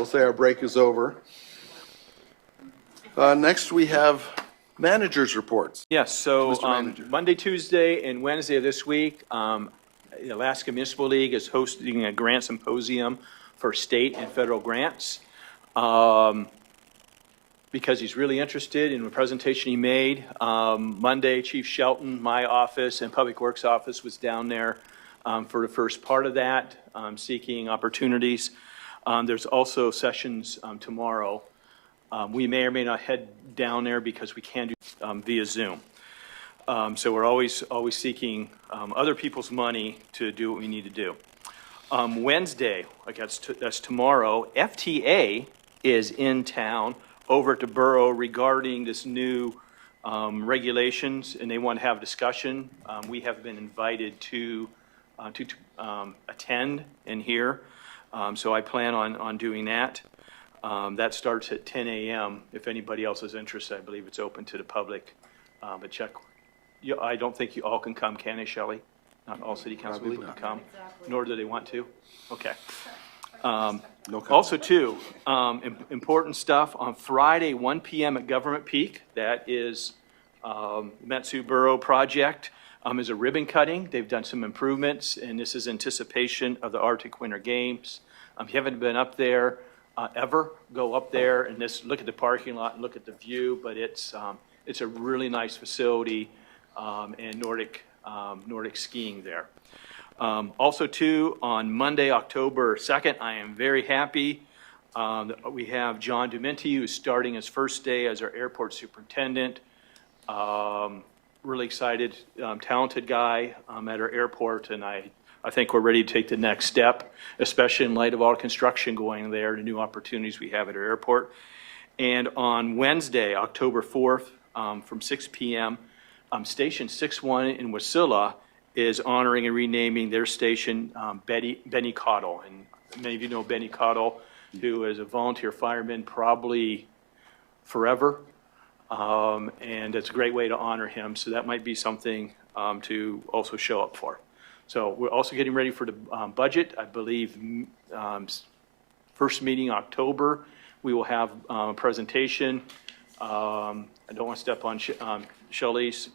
we'll say our break is over. Next, we have managers' reports. Yes, so Mr. Manager. Monday, Tuesday, and Wednesday of this week, the Alaska Municipal League is hosting a grant symposium for state and federal grants. Because he's really interested in the presentation he made. Monday, Chief Shelton, my office, and Public Works office was down there for the first part of that, seeking opportunities. There's also sessions tomorrow. We may or may not head down there because we can do via Zoom. So we're always seeking other people's money to do what we need to do. Wednesday, I guess that's tomorrow, FTA is in town over at the borough regarding this new regulations, and they want to have a discussion. We have been invited to attend and hear, so I plan on doing that. That starts at 10 a.m. If anybody else is interested, I believe it's open to the public. But check. I don't think you all can come, can they, Shelley? Not all city council people can come, nor do they want to. Okay. No Also, too, important stuff on Friday, 1 p.m. at Government Peak. That is Metsu Borough project. Is a ribbon cutting. They've done some improvements, and this is anticipation of the Arctic Winter Games. If you haven't been up there ever, go up there and look at the parking lot and look at the view. But it's a really nice facility and Nordic skiing there. Also, too, on Monday, October 2nd, I am very happy. We have John Dumenti, who's starting his first day as our airport superintendent. Really excited, talented guy at our airport, and I think we're ready to take the next step, especially in light of all the construction going there, the new opportunities we have at our airport. And on Wednesday, October 4th, from 6 p.m., Station 6-1 in Wasilla is honoring and renaming their station Benny Cottle. And many of you know Benny Cottle, who is a volunteer fireman probably forever. And it's a great way to honor him. So that might be something to also show up for. So we're also getting ready for the budget. I believe first meeting October, we will have a presentation. I don't want to step on Shelley's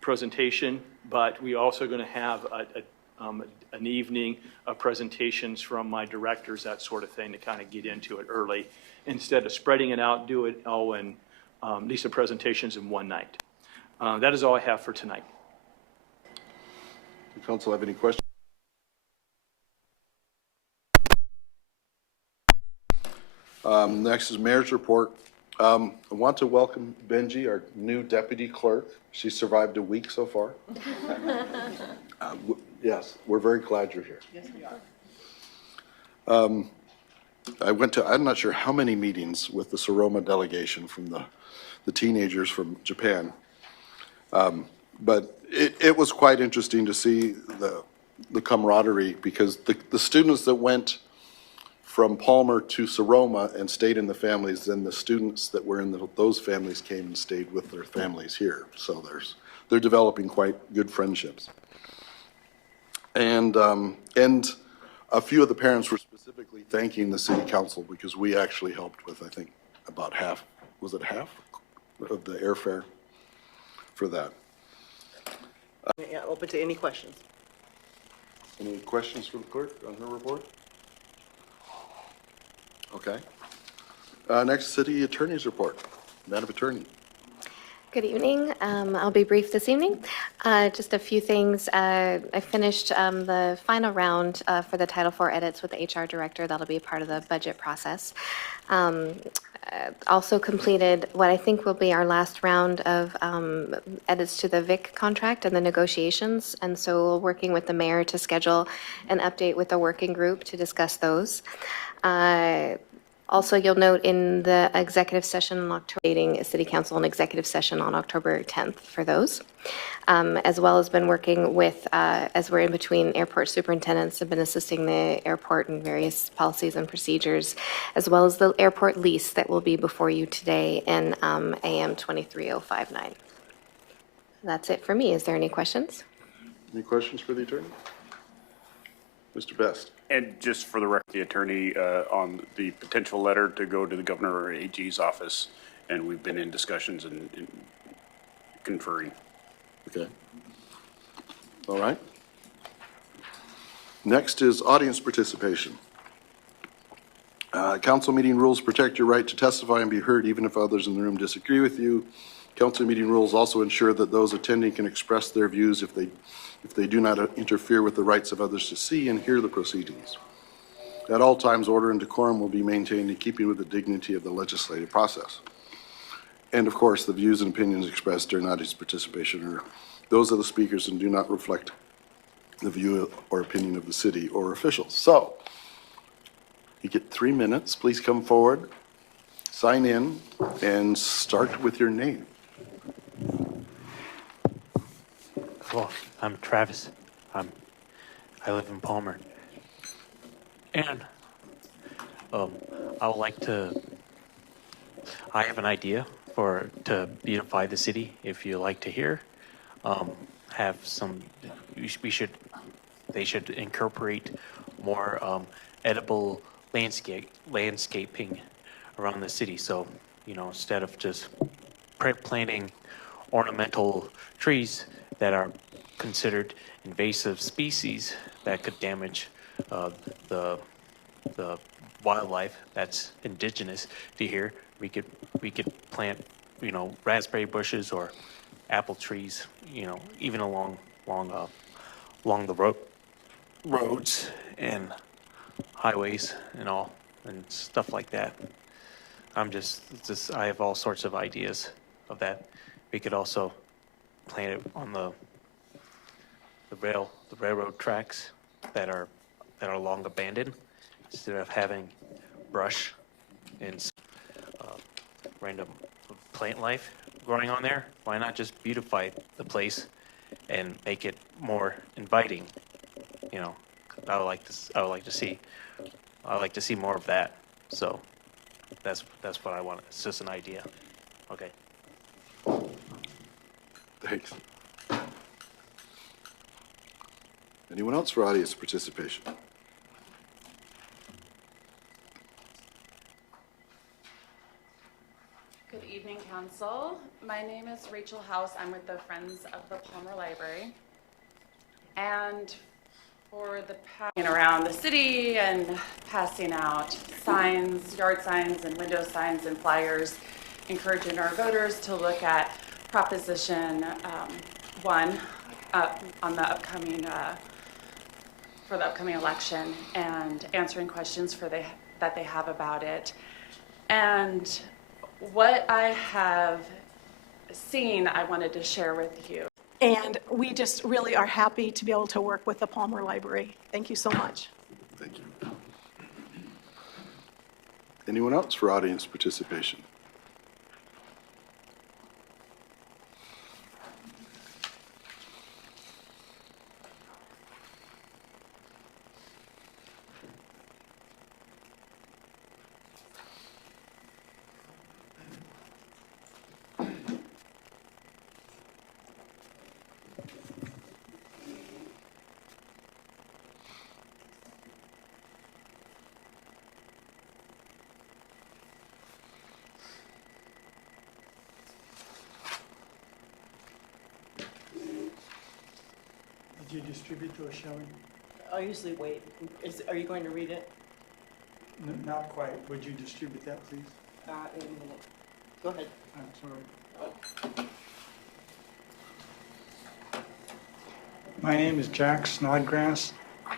presentation, but we also going to have an evening of presentations from my directors, that sort of thing, to kind of get into it early. Instead of spreading it out, do it all in these presentations in one night. That is all I have for tonight. Does the council have any questions? Next is mayor's report. I want to welcome Benji, our new deputy clerk. She survived a week so far. Yes, we're very glad you're here. Yes, we are. I went to, I'm not sure how many meetings with the Soroma delegation from the teenagers from Japan. But it was quite interesting to see the camaraderie, because the students that went from Palmer to Soroma and stayed in the families, then the students that were in those families came and stayed with their families here. So they're developing quite good friendships. And a few of the parents were specifically thanking the city council, because we actually helped with, I think, about half, was it half of the airfare for that. Yeah, open to any questions. Any questions for the clerk on her report? Okay. Next, city attorney's report. Madam Attorney. Good evening. I'll be brief this evening. Just a few things. I finished the final round for the Title IV edits with the HR director. That'll be a part of the budget process. Also completed what I think will be our last round of edits to the VIC contract and the negotiations. And so working with the mayor to schedule an update with the working group to discuss those. Also, you'll note in the executive session in October, a city council and executive session on October 10th for those, as well as been working with, as we're in between airport superintendents, have been assisting the airport in various policies and procedures, as well as the airport lease that will be before you today in AM 23059. That's it for me. Is there any questions? Any questions for the attorney? Mr. Best. And just for the record, the attorney, on the potential letter to go to the governor or AG's office, and we've been in discussions and conferring. Okay. All right. Next is audience participation. Council meeting rules protect your right to testify and be heard even if others in the room disagree with you. Council meeting rules also ensure that those attending can express their views if they do not interfere with the rights of others to see and hear the proceedings. At all times, order and decorum will be maintained in keeping with the dignity of the legislative process. And of course, the views and opinions expressed during audience participation are those of the speakers and do not reflect the view or opinion of the city or officials. So, you get 3 minutes. Please come forward, sign in, and start with your name. Cool. I'm Travis. I live in Palmer. And I would like to. I have an idea to beautify the city. If you like to hear, have some. They should incorporate more edible landscaping around the city. So, instead of just planting ornamental trees that are considered invasive species that could damage the wildlife that's indigenous to here, we could plant raspberry bushes or apple trees, even along the roads and highways and all and stuff like that. I have all sorts of ideas of that. We could also plant it on the railroad tracks that are long abandoned, instead of having brush and random plant life growing on there. Why not just beautify the place and make it more inviting? I would like to see more of that. So that's what I want. It's just an idea. Okay. Thanks. Anyone else for audience participation? Good evening, Council. My name is Rachel House. I'm with the Friends of the Palmer Library. And for the passing around the city and passing out signs, yard signs and window signs and flyers, encouraging our voters to look at Proposition 1 on the upcoming for the upcoming election, and answering questions that they have about it. And what I have seen, I wanted to share with you. And we just really are happy to be able to work with the Palmer Library. Thank you so much. Thank you. Anyone else for audience participation? Did you distribute those, Shelley? I'll usually wait. Are you going to read it? Not quite. Would you distribute that, please? In a minute. Go ahead. I'm sorry. My name is Jack Snodgrass.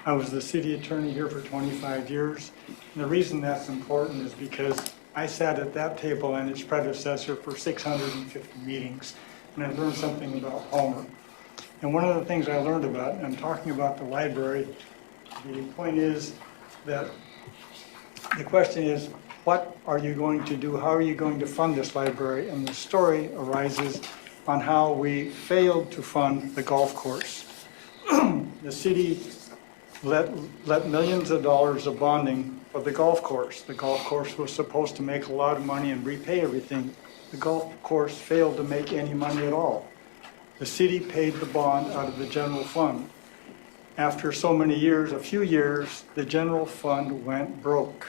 I was the city attorney here for 25 years. And the reason that's important is because I sat at that table and its predecessor for 650 meetings, and I learned something about Palmer. And one of the things I learned about, and I'm talking about the library, the point is that the question is, what are you going to do? How are you going to fund this library? And the story arises on how we failed to fund the golf course. The city let millions of dollars of bonding for the golf course. The golf course was supposed to make a lot of money and repay everything. The golf course failed to make any money at all. The city paid the bond out of the general fund. After so many years, a few years, the general fund went broke.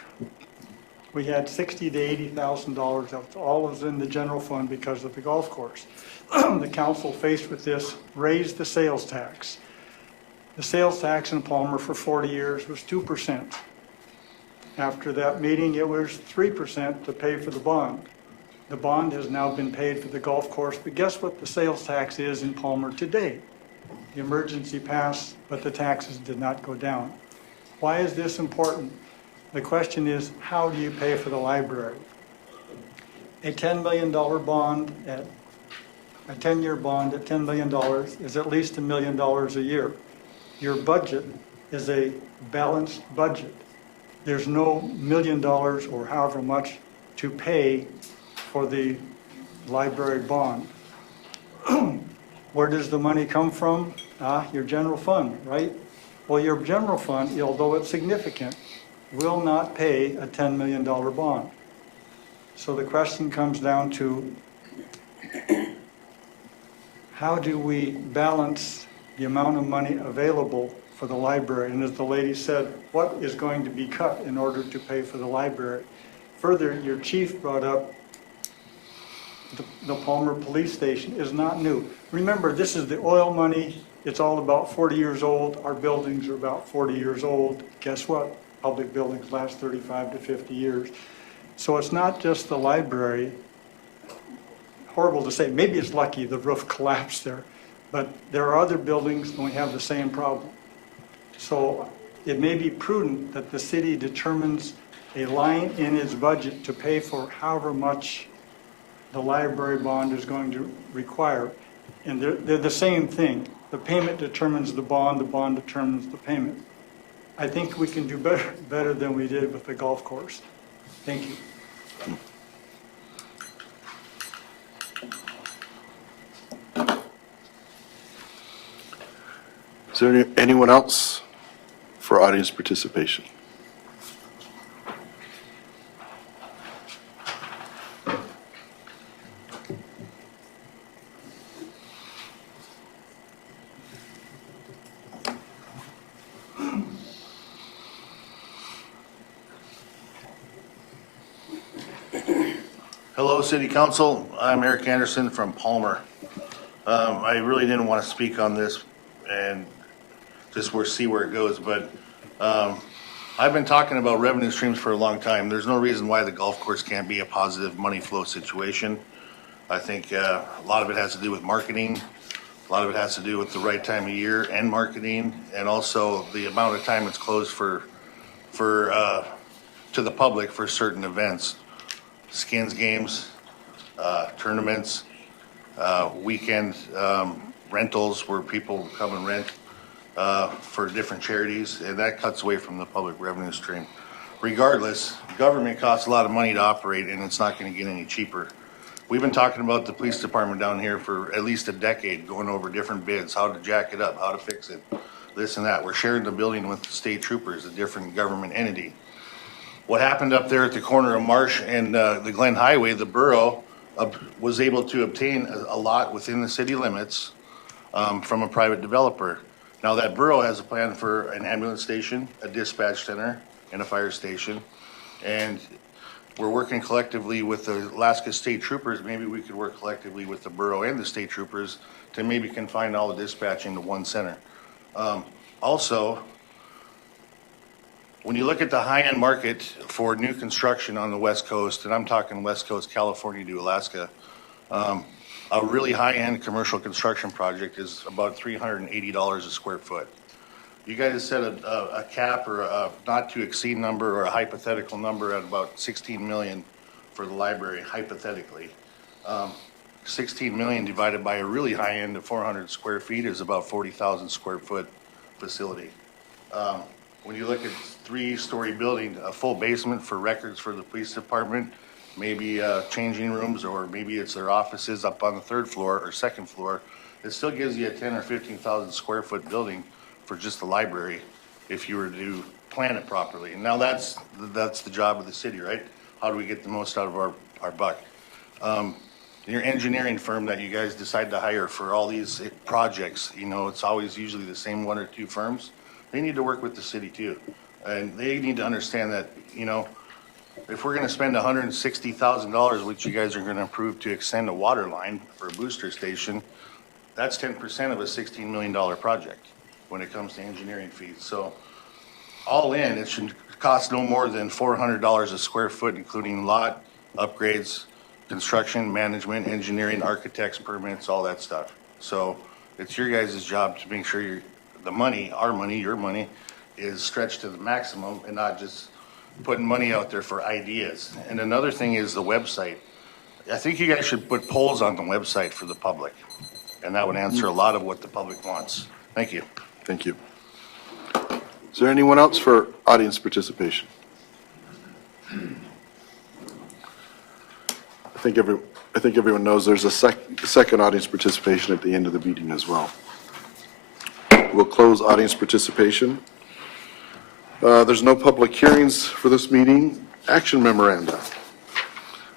We had $60,000 to $80,000, that's all was in the general fund because of the golf course. The council, faced with this, raised the sales tax. The sales tax in Palmer for 40 years was 2%. After that meeting, it was 3% to pay for the bond. The bond has now been paid for the golf course, but guess what the sales tax is in Palmer today? The emergency passed, but the taxes did not go down. Why is this important? The question is, how do you pay for the library? A $10 million bond a 10-year bond at $10 million is at least $1 million a year. Your budget is a balanced budget. There's no $1 million or however much to pay for the library bond. Where does the money come from? Your general fund, right? Well, your general fund, although it's significant, will not pay a $10 million bond. So the question comes down to, how do we balance the amount of money available for the library? And as the lady said, what is going to be cut in order to pay for the library? Further, your chief brought up the Palmer Police Station is not new. Remember, this is the oil money. It's all about 40 years old. Our buildings are about 40 years old. Guess what? Public buildings last 35 to 50 years. So it's not just the library. Horrible to say, maybe it's lucky the roof collapsed there, but there are other buildings and we have the same problem. So it may be prudent that the city determines a line in its budget to pay for however much the library bond is going to require. And they're the same thing. The payment determines the bond determines the payment. I think we can do better than we did with the golf course. Thank you. Is there anyone else for audience participation? Hello, City Council. I'm Eric Anderson from Palmer. I really didn't want to speak on this and just see where it goes, but I've been talking about revenue streams for a long time. There's no reason why the golf course can't be a positive money flow situation. I think a lot of it has to do with marketing. A lot of it has to do with the right time of year and marketing, and also the amount of time it's closed to the public for certain events. Skins games, tournaments, weekend rentals where people come and rent for different charities, and that cuts away from the public revenue stream. Regardless, government costs a lot of money to operate, and it's not going to get any cheaper. We've been talking about the police department down here for at least a decade, going over different bids, how to jack it up, how to fix it, this and that. We're sharing the building with the state troopers, a different government entity. What happened up there at the corner of Marsh and the Glen Highway, the borough was able to obtain a lot within the city limits from a private developer. Now that borough has a plan for an ambulance station, a dispatch center, and a fire station. And we're working collectively with the Alaska State Troopers. Maybe we could work collectively with the borough and the state troopers to maybe confine all the dispatching to one center. Also, when you look at the high-end market for new construction on the West Coast, and I'm talking West Coast, California to Alaska, a really high-end commercial construction project is about $380 a square foot. You guys set a cap or a not to exceed number or a hypothetical number at about 16 million for the library, hypothetically. 16 million divided by a really high-end of 400 square feet is about 40,000 square foot facility. When you look at 3-story building, a full basement for records for the police department, maybe changing rooms, or maybe it's their offices up on the 3rd floor or 2nd floor, it still gives you a 10 or 15,000 square foot building for just the library if you were to plan it properly. And now that's the job of the city, right? How do we get the most out of our buck? Your engineering firm that you guys decide to hire for all these projects, you know, it's always usually the same 1 or 2 firms. they need to work with the city too. And they need to understand that, you know, if we're gonna spend $160,000, which you guys are gonna approve to extend a water line for a booster station, that's 10% of a $16 million project when it comes to engineering fees. So all in, it should cost no more than $400 a square foot, including lot, upgrades, construction, management, engineering, architects, permits, all that stuff. So it's your guys' job to make sure the money, our money, your money, is stretched to the maximum and not just putting money out there for ideas. And another thing is the website. I think you guys should put polls on the website for the public, and that would answer a lot of what the public wants. Thank you. Thank you. Is there anyone else for audience participation? I think everyone knows there's a second audience participation at the end of the meeting as well. We'll close audience participation. There's no public hearings for this meeting. Action memoranda.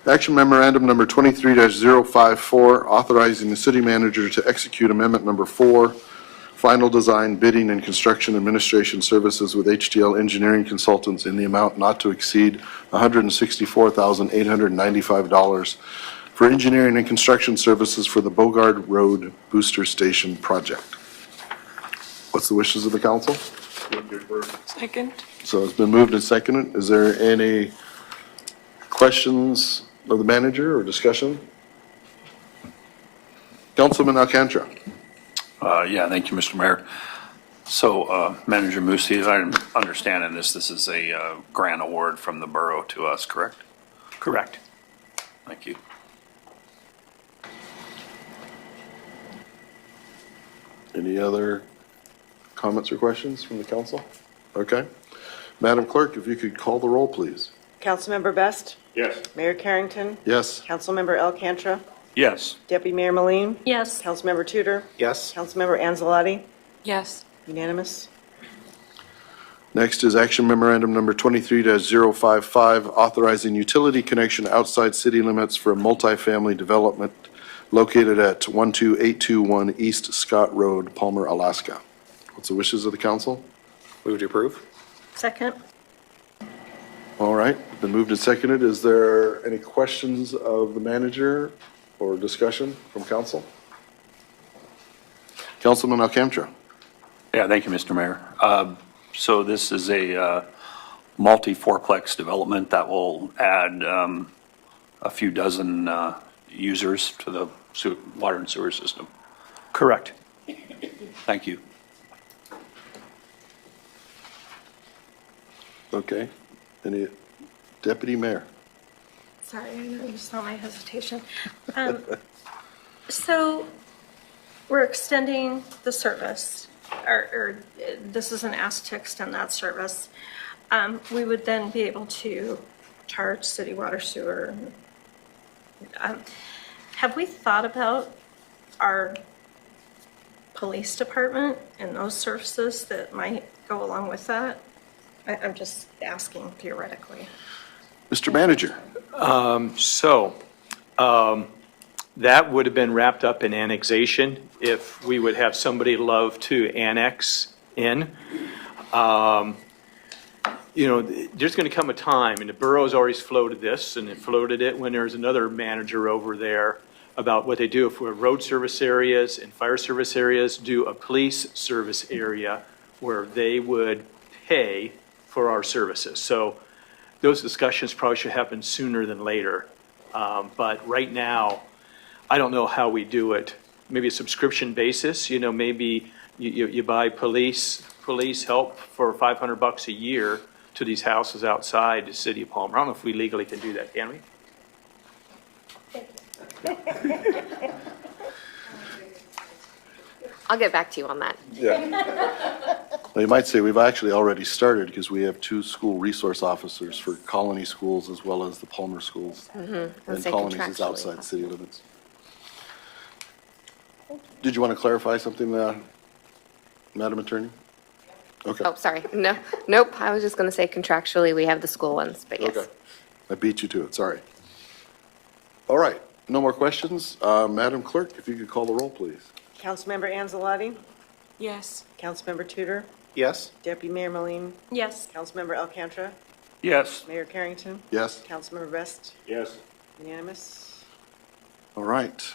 Action memorandum number 23-054, authorizing the city manager to execute amendment number 4, final design, bidding, and construction administration services with HTL Engineering Consultants in the amount not to exceed $164,895 for engineering and construction services for the Bogard Road Booster Station project. What's the wishes of the council? Second. So it's been moved and seconded. Is there any questions of the manager or discussion? Councilman Alcantara. Yeah, thank you, Mr. Mayor. So, Manager Musi, as I'm understanding this is a grant award from the borough to us, correct? Correct. Thank you. Any other comments or questions from the council? Okay. Madam Clerk, if you could call the roll, please. Councilmember Best? Yes. Mayor Carrington? Yes. Councilmember Alcantara? Yes. Deputy Mayor Moline? Yes. Councilmember Tudor? Yes. Councilmember Anzalati? Yes. Unanimous? Next is action memorandum number 23-055, authorizing utility connection outside city limits for a multifamily development located at 12821 East Scott Road, Palmer, Alaska. What's the wishes of the council? Move to approve. Second. All right, been moved and seconded. Is there any questions of the manager or discussion from council? Councilman Alcantara. Yeah, thank you, Mr. Mayor. So this is a multi-fourplex development that will add a few dozen users to the water and sewer system. Correct. Thank you. Okay. Any, Deputy Mayor? Sorry, I know you saw my hesitation. So we're extending the service, or this is an ask to extend that service. We would then be able to charge city water sewer. Have we thought about our police department and those services that might go along with that? I'm just asking theoretically. Mr. Manager? That would have been wrapped up in annexation if we would have somebody love to annex in. You know, there's going to come a time, and the borough's always floated this, and it floated it when there's another manager over there about what they do if we're road service areas and fire service areas, do a police service area where they would pay for our services. So those discussions probably should happen sooner than later. But right now, I don't know how we do it. Maybe a subscription basis, you know, maybe you buy police help for $500 a year to these houses outside the city of Palmer. I don't know if we legally can do that, can we? I'll get back to you on that. Yeah. Well, you might say we've actually already started because we have 2 school resource officers for Colony schools as well as the Palmer schools. And say Colony's is contractually outside city limits. Did you want to clarify something, Madam Attorney? Okay. Oh, sorry. No, nope. I was just going to say contractually, we have the school ones, but yes. Okay. I beat you to it, sorry. All right, no more questions. Madam Clerk, if you could call the roll, please. Councilmember Anzalati? Yes. Councilmember Tudor? Yes. Deputy Mayor Moline, Yes. Councilmember Alcantra, Yes. Mayor Carrington, Yes. Councilmember Best, Yes. unanimous. All right.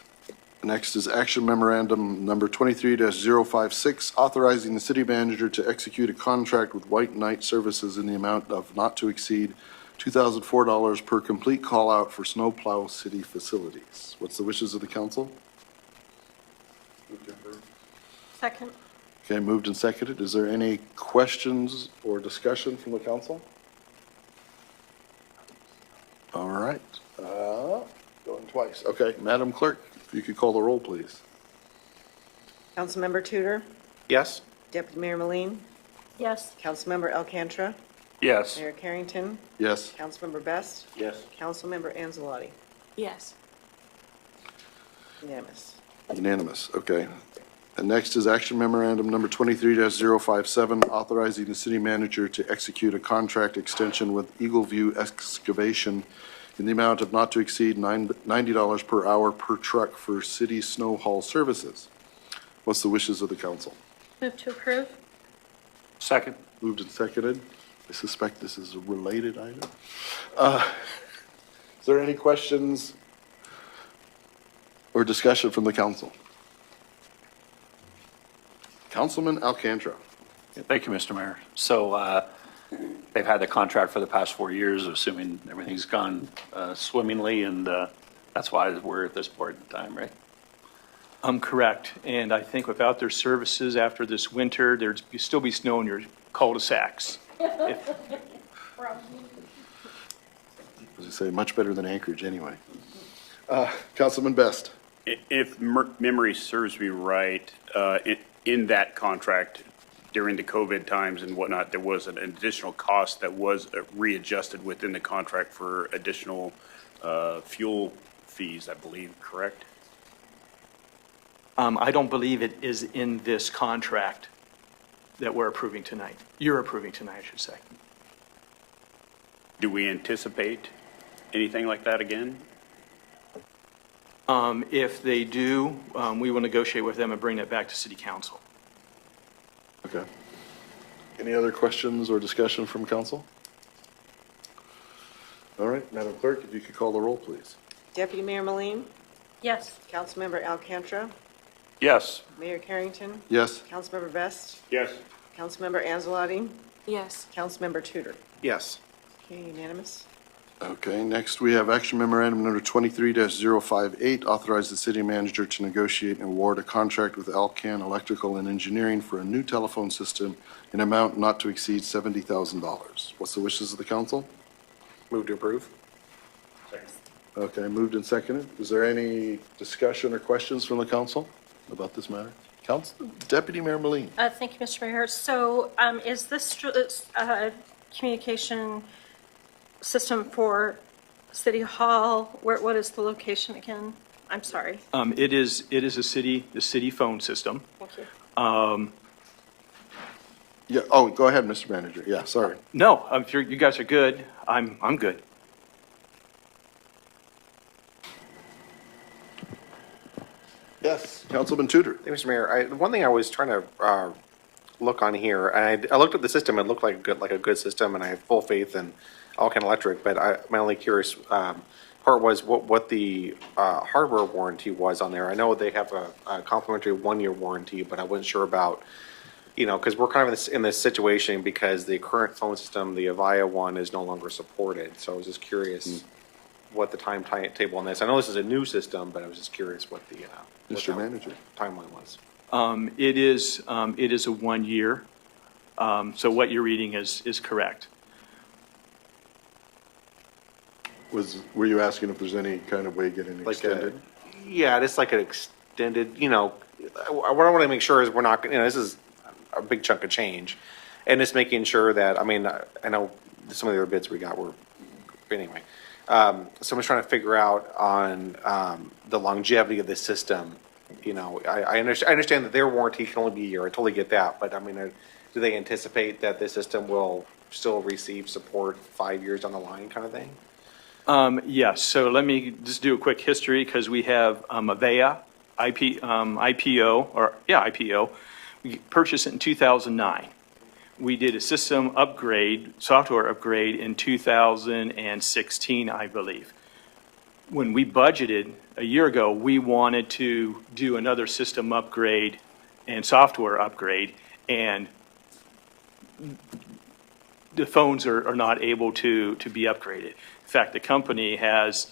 Next is action memorandum number 23-056, authorizing the city manager to execute a contract with White Knight Services in the amount of not to exceed $2,004 per complete call-out for snowplow city facilities. What's the wishes of the council? Second. Okay, moved and seconded. Is there any questions or discussion from the council? All right. Going twice. Okay, Madam Clerk, if you could call the roll, please. Councilmember Tudor, Yes. Deputy Mayor Moline, Yes. Councilmember Alcantra, Yes. Mayor Carrington, Yes. Councilmember Best, Yes. Councilmember Anzalati, Yes. unanimous. Unanimous, okay. And next is action memorandum number 23-057, authorizing the city manager to execute a contract extension with Eagle View Excavation in the amount of not to exceed $90 per hour per truck for city snow haul services. What's the wishes of the council? Move to approve. Second. Moved and seconded. I suspect this is a related item. Is there any questions or discussion from the council? Councilman Alcantra. Thank you, Mr. Mayor. So they've had the contract for the past 4 years, assuming everything's gone swimmingly, and that's why we're at this point in time, right? Correct. And I think without their services after this winter, there'd still be snow in your cul-de-sacs. As you say, much better than Anchorage anyway. Councilman Best. If memory serves me right, in that contract during the COVID times and whatnot, there was an additional cost that was readjusted within the contract for additional fuel fees, I believe, correct? I don't believe it is in this contract that we're approving tonight. You're approving tonight, I should say. Do we anticipate anything like that again? If they do, we will negotiate with them and bring that back to city council. Okay. Any other questions or discussion from council? All right, Madam Clerk, if you could call the roll, please. Deputy Mayor Moline, Yes. Councilmember Alcantra, Yes. Mayor Carrington, Yes. Councilmember Best, Yes. Councilmember Anzalati, Yes. Councilmember Tudor. Yes. Okay, unanimous. Okay, next we have action memorandum number 23-058, authorize the city manager to negotiate and award a contract with Alcan Electrical and Engineering for a new telephone system in amount not to exceed $70,000. What's the wishes of the council? Move to approve. Okay, moved and seconded. Is there any discussion or questions from the council about this matter? Council, Deputy Mayor Moline. Thank you, Mr. Mayor. So is this communication system for City Hall? What is the location again? I'm sorry. It is the city phone system. Thank you. Yeah, oh, go ahead, Mr. Manager. Yeah, sorry. No, if you guys are good, I'm good. Yes, Councilman Tudor. Hey, Mr. Mayor, one thing I was trying to look on here, and I looked at the system, it looked like a good system, and I have full faith in Alcan Electric, but my only curious part was what the hardware warranty was on there. I know they have a complimentary 1-year warranty, but I wasn't sure about, because we're kind of in this situation because the current phone system, the Avaya one, is no longer supported. So I was just curious what the timetable on this. I know this is a new system, but I was just curious what the Mr. Manager. timeline was. It is a 1 year. So what you're reading is correct. Were you asking if there's any kind of way getting Like extended? Yeah, just like an extended, what I want to make sure is we're not, this is a big chunk of change. And just making sure that, I know some of the other bids we got were, anyway. So I'm just trying to figure out on the longevity of the system. I understand that their warranty can only be a year. I totally get that. But do they anticipate that the system will still receive support 5 years down the line kind of thing? Yes, so let me just do a quick history because we have Avaya, IPO. We purchased it in 2009. we did a system upgrade, software upgrade in 2016, I believe. When we budgeted a year ago, we wanted to do another system upgrade and software upgrade, and the phones are not able to be upgraded. In fact, the company has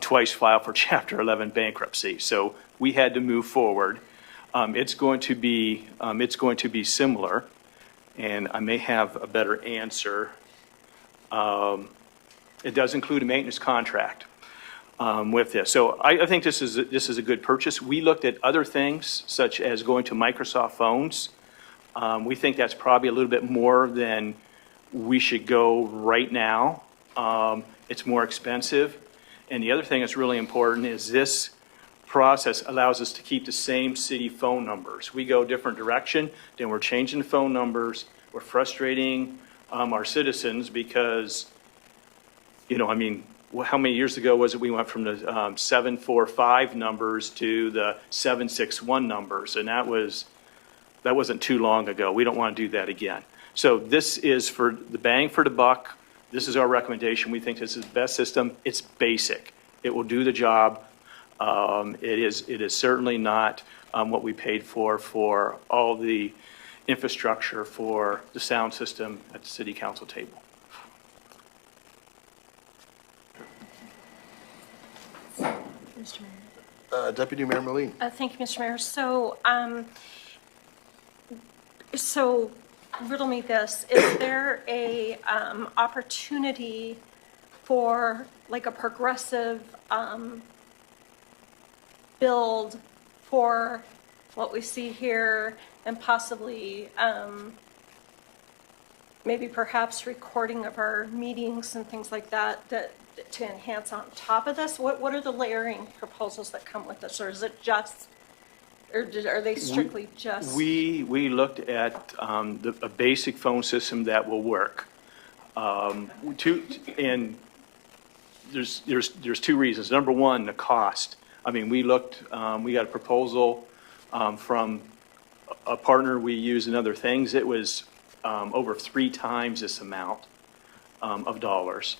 twice filed for Chapter 11 bankruptcy, so we had to move forward. It's going to be similar, and I may have a better answer. It does include a maintenance contract with this. So I think this is a good purchase. We looked at other things, such as going to Microsoft phones. We think that's probably a little bit more than we should go right now. It's more expensive. And the other thing that's really important is this process allows us to keep the same city phone numbers. We go a different direction, then we're changing the phone numbers. We're frustrating our citizens because, you know, I mean, how many years ago was it we went from the 745 numbers to the 761 numbers? And that wasn't too long ago. We don't want to do that again. So this is for the bang for the buck. This is our recommendation. We think this is the best system. It's basic. It will do the job. It is certainly not what we paid for all the infrastructure for the sound system at the city council table. Mr. Mayor. Deputy Mayor Moline. Thank you, Mr. Mayor. So riddle me this, is there a opportunity for like a progressive build for what we see here and possibly maybe perhaps recording of our meetings and things like that to enhance on top of this? What are the layering proposals that come with this, or is it just, or are they strictly just? We looked at a basic phone system that will work. And there's two reasons. Number one, the cost. I mean, we got a proposal from a partner we use in other things. It was over 3 times this amount of dollars.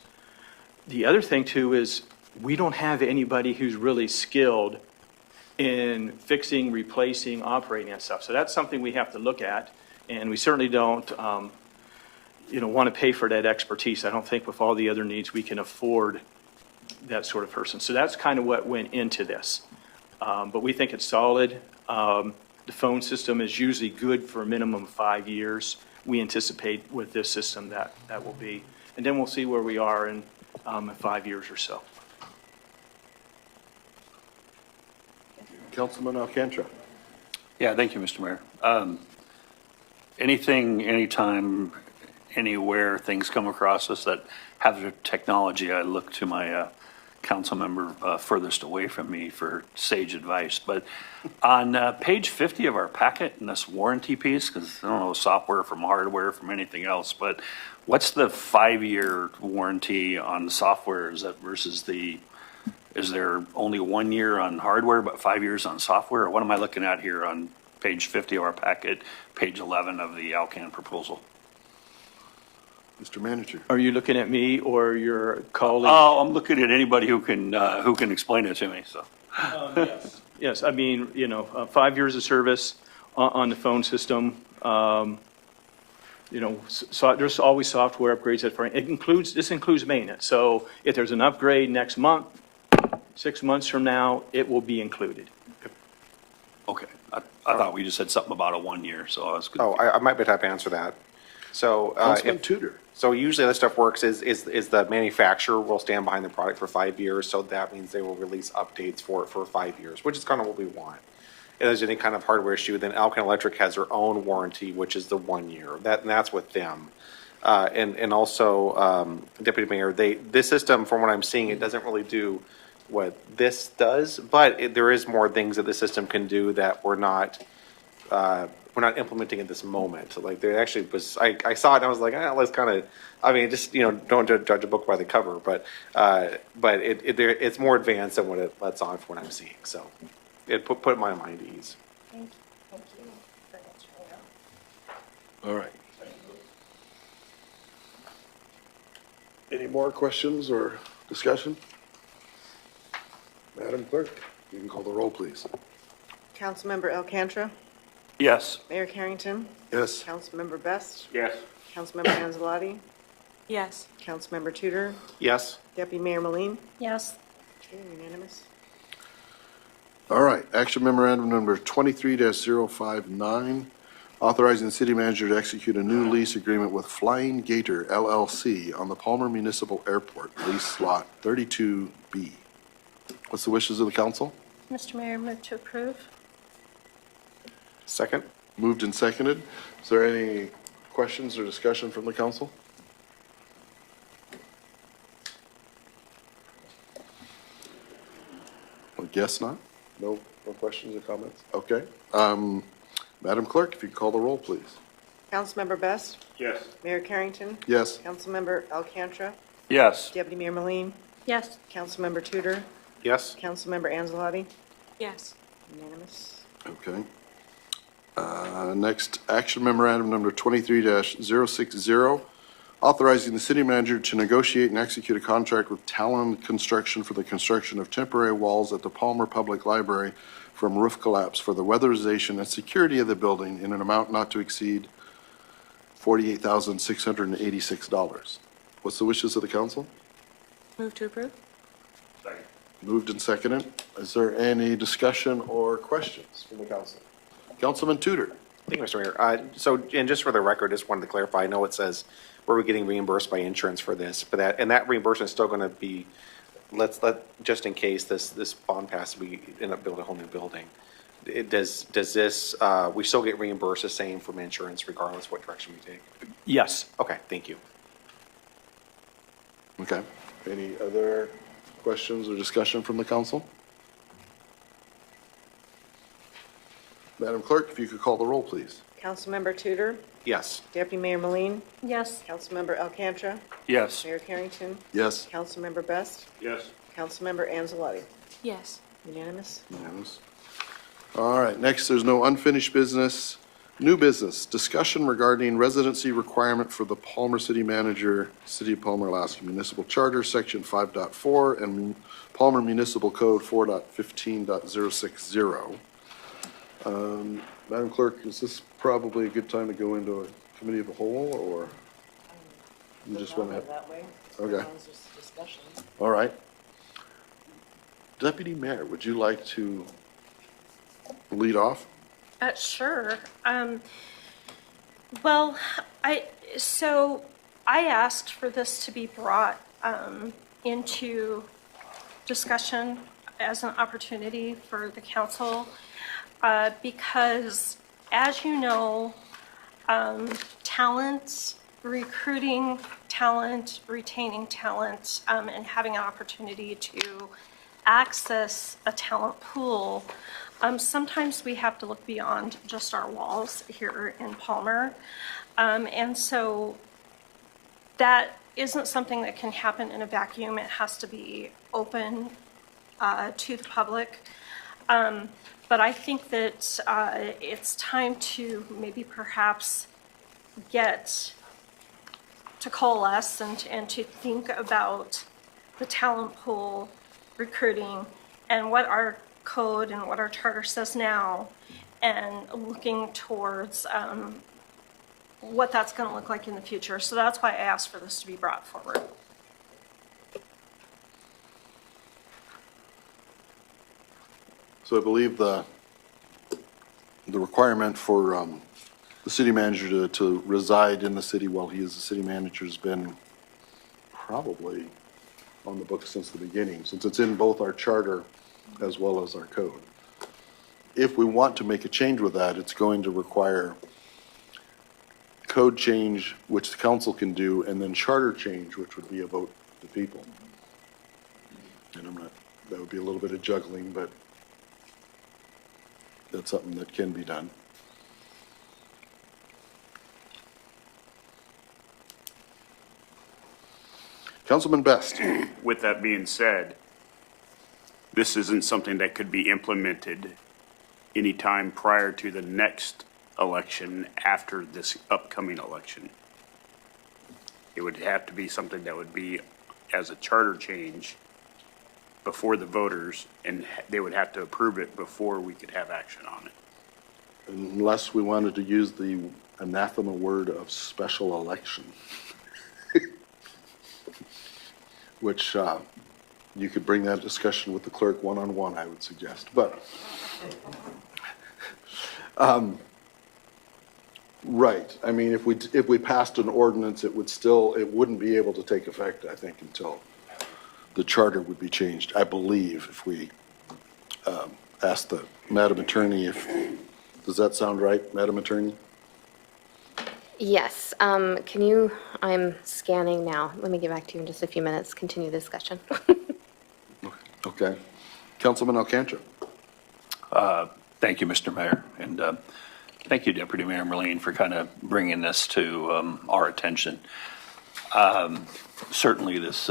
The other thing too is we don't have anybody who's really skilled in fixing, replacing, operating that stuff. So that's something we have to look at, and we certainly don't, want to pay for that expertise. I don't think with all the other needs we can afford that sort of person. So that's kind of what went into this. But we think it's solid. The phone system is usually good for a minimum of 5 years. We anticipate with this system that will be, and then we'll see where we are in 5 years or so. Councilman Alcantara. Yeah, thank you, Mr. Mayor. Anything, anytime, anywhere things come across us that have the technology, I look to my council member furthest away from me for sage advice. But on page 50 of our packet in this warranty piece, because I don't know software from hardware from anything else, but what's the 5-year warranty on the software? Is that versus is there only 1 year on hardware but 5 years on software? Or what am I looking at here on page 50 of our packet, page 11 of the Alcan proposal? Mr. Manager. Are you looking at me or your colleague? Oh, I'm looking at anybody who can explain it to me, so. Yes, I mean, 5 years of service on the phone system. So there's always software upgrades this includes maintenance. So if there's an upgrade next month, 6 months from now, it will be included. Okay, I thought we just said something about a 1 year, so I was good. Oh, I might be able to answer that. So, Councilman Tudor. so usually this stuff works is the manufacturer will stand behind the product for 5 years, so that means they will release updates for 5 years, which is kind of what we want. If there's any kind of hardware issue, then Alcan Electric has their own warranty, which is the 1 year. That's with them. And also, Deputy Mayor, this system, from what I'm seeing, it doesn't really do what this does, but there is more things that the system can do that we're not implementing at this moment. So, like, there actually was, I saw it and I was like, let's kind of, I mean, just, don't judge a book by the cover, but it's more advanced than what it lets on for what I'm seeing. So it put my mind at ease. Thank you for answering that. All right. Any more questions or discussion? Madam Clerk, you can call the roll, please. Councilmember Alcantra? Yes. Mayor Carrington? Yes. Councilmember Best? Yes. Councilmember Anzalati? Yes. Councilmember Tudor? Yes. Deputy Mayor Moline? Yes. Okay, unanimous. All right, action memorandum number 23-059, authorizing the city manager to execute a new lease agreement with Flying Gator LLC on the Palmer Municipal Airport, lease lot 32B. What's the wishes of the council? Mr. Mayor, move to approve. Second? Moved and seconded. Is there any questions or discussion from the council? I guess not. No questions or comments? Okay. Madam Clerk, if you could call the roll, please. Councilmember Best? Yes. Mayor Carrington? Yes. Councilmember Alcantra? Yes. Deputy Mayor Moline? Yes. Councilmember Tudor? Yes. Councilmember Anzalati? Yes. Unanimous. Okay. Next, action memorandum number 23-060, authorizing the city manager to negotiate and execute a contract with Talon Construction for the construction of temporary walls at the Palmer Public Library from roof collapse for the weatherization and security of the building in an amount not to exceed $48,686. What's the wishes of the council? Move to approve? Moved and seconded. Is there any discussion or questions from the council? Councilman Tudor. Thank you, Mr. Mayor. And just for the record, just wanted to clarify, I know it says we're getting reimbursed by insurance for this, but that reimbursement is still going to be, just in case this bond passes, we end up building a whole new building. Does this, we still get reimbursed the same from insurance regardless what direction we take? Yes. Okay, thank you. Okay. Any other questions or discussion from the council? Madam Clerk, if you could call the roll, please. Councilmember Tudor? Yes. Deputy Mayor Moline? Yes. Councilmember Alcantra? Yes. Mayor Carrington? Yes. Councilmember Best? Yes. Councilmember Anzalati? Yes. Unanimous. Unanimous. All right, next, there's no unfinished business. New business, discussion regarding residency requirement for the Palmer City Manager, City of Palmer, Alaska Municipal Charter, Section 5.4, and Palmer Municipal Code 4.15.060. Madam Clerk, is this probably a good time to go into a committee of the whole, or you just want to have? That way. Okay. All right. Deputy Mayor, would you like to lead off? Sure. Well, so I asked for this to be brought into discussion as an opportunity for the council because, as you know, talent, recruiting talent, retaining talent, and having an opportunity to access a talent pool, sometimes we have to look beyond just our walls here in Palmer. And so that isn't something that can happen in a vacuum. It has to be open to the public. But I think that it's time to maybe perhaps get to coalesce and to think about the talent pool, recruiting, and what our code and what our charter says now, and looking towards what that's going to look like in the future. So that's why I asked for this to be brought forward. So I believe the requirement for the city manager to reside in the city while he is the city manager has been probably on the books since the beginning, since it's in both our charter as well as our code. If we want to make a change with that, it's going to require code change, which the council can do, and then charter change, which would be a vote of the people. And that would be a little bit of juggling, but that's something that can be done. Councilman Best. With that being said, this isn't something that could be implemented anytime prior to the next election after this upcoming election. it would have to be something that would be as a charter change before the voters, and they would have to approve it before we could have action on it. Unless we wanted to use the anathema word of special election. Which, you could bring that discussion with the clerk one-on-one, I would suggest, but. Right, I mean, if we passed an ordinance, it wouldn't be able to take effect, I think, until the charter would be changed, I believe, if we, ask the Madam Attorney does that sound right, Madam Attorney? Yes, I'm scanning now. Let me get back to you in just a few minutes, continue the discussion. Okay. Councilman Alcantra? Thank you, Mr. Mayor, and thank you, Deputy Mayor Merline, for kind of bringing this to our attention. Certainly, this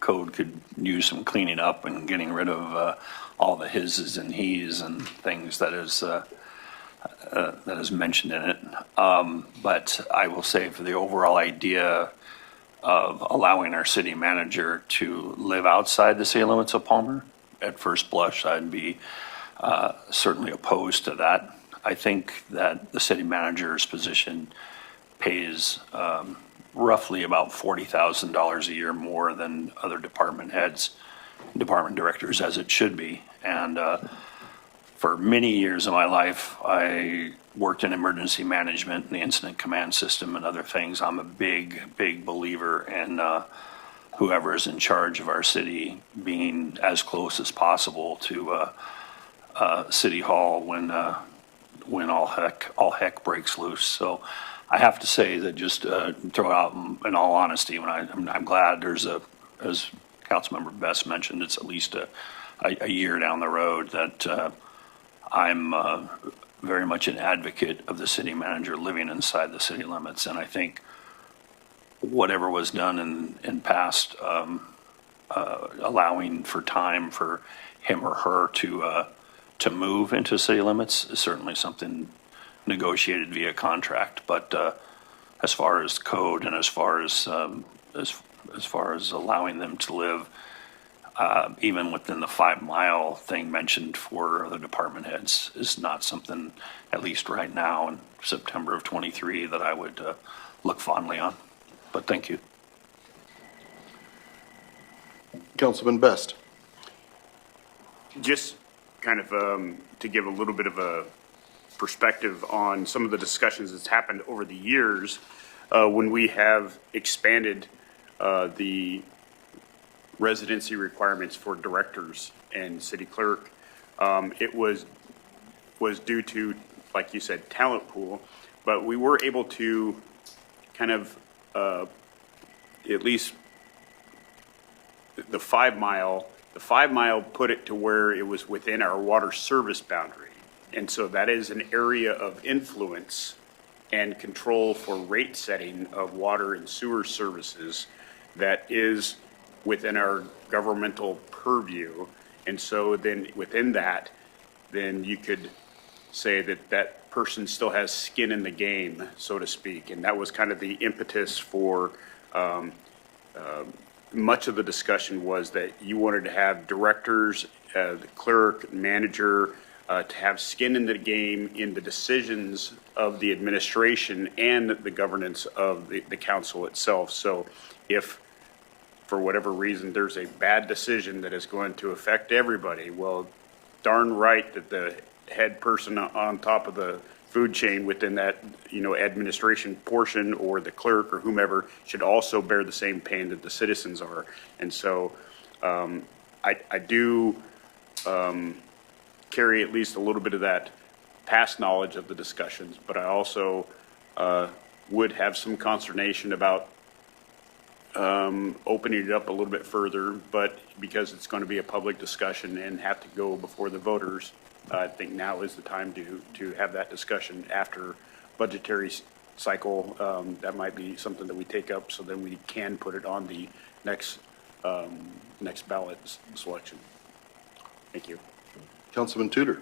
code could use some cleaning up and getting rid of all the hises and he's and things that is mentioned in it. But I will say, for the overall idea of allowing our city manager to live outside the city limits of Palmer, at first blush, I'd be certainly opposed to that. I think that the city manager's position pays roughly about $40,000 a year more than other department heads, department directors, as it should be. And for many years of my life, I worked in emergency management and the incident command system and other things. I'm a big, big believer in whoever is in charge of our city being as close as possible to City Hall when all heck breaks loose. So I have to say that, just throw out in all honesty, I'm glad there's as Councilmember Best mentioned, it's at least a year down the road that I'm very much an advocate of the city manager living inside the city limits. And I think whatever was done in past, allowing for time for him or her to move into city limits is certainly something negotiated via contract. But as far as code and as far as allowing them to live, even within the 5-mile thing mentioned for the department heads, is not something, at least right now in September of '23, that I would look fondly on. But thank you. Councilman Best? Just kind of to give a little bit of a perspective on some of the discussions that's happened over the years, when we have expanded the residency requirements for directors and city clerk, it was due to, like you said, talent pool, but we were able to kind of at least the 5-mile put it to where it was within our water service boundary. And so that is an area of influence and control for rate setting of water and sewer services that is within our governmental purview. And so then within that, then you could say that that person still has skin in the game, so to speak. And that was kind of the impetus for much of the discussion, was that you wanted to have directors, the clerk, manager, to have skin in the game in the decisions of the administration and the governance of the council itself. So if, for whatever reason, there's a bad decision that is going to affect everybody, well, darn right that the head person on top of the food chain within that, administration portion, or the clerk or whomever, should also bear the same pain that the citizens are. And so I do carry at least a little bit of that past knowledge of the discussions, but I also would have some consternation about opening it up a little bit further, but because it's going to be a public discussion and have to go before the voters, I think now is the time to have that discussion after budgetary cycle. That might be something that we take up, so then we can put it on the next ballot selection. Thank you. Councilman Tudor?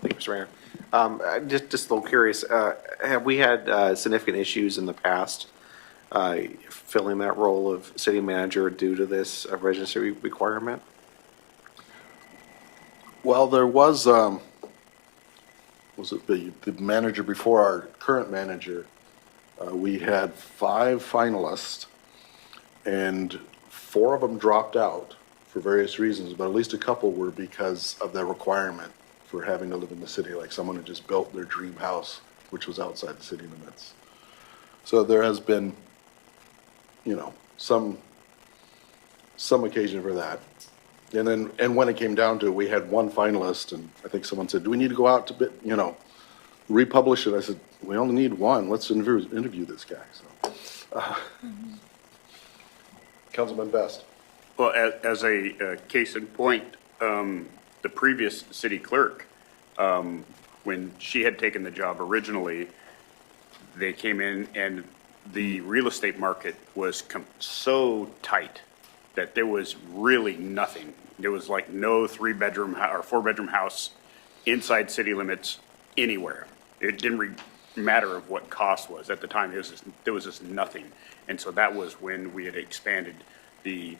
Thank you, Mr. Mayor. Just a little curious, have we had significant issues in the past filling that role of city manager due to this residency requirement? Well, there was it the manager before our current manager? We had 5 finalists, and 4 of them dropped out for various reasons, but at least a couple were because of the requirement for having to live in the city, like someone who just built their dream house, which was outside the city limits. So there has been, some occasion for that. And when it came down to it, we had 1 finalist, and I think someone said, do we need to go out to republish it? I said, we only need 1. Let's interview this guy. So, Councilman Best. Well, as a case in point, the previous city clerk, when she had taken the job originally, they came in and the real estate market was so tight that there was really nothing. There was like no 3-bedroom or 4-bedroom house inside city limits anywhere. It didn't matter of what cost was. At the time, there was just nothing. And so that was when we had expanded the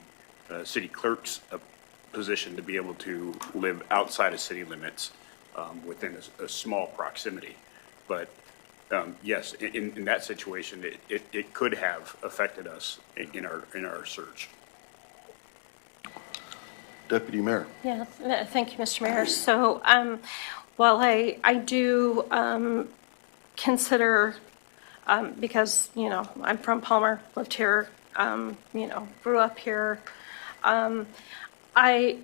city clerk's position to be able to live outside of city limits within a small proximity. But yes, in that situation, it could have affected us in our search. Deputy Mayor. Yeah, thank you, Mr. Mayor. So while I do consider, because, I'm from Palmer, lived here, grew up here, I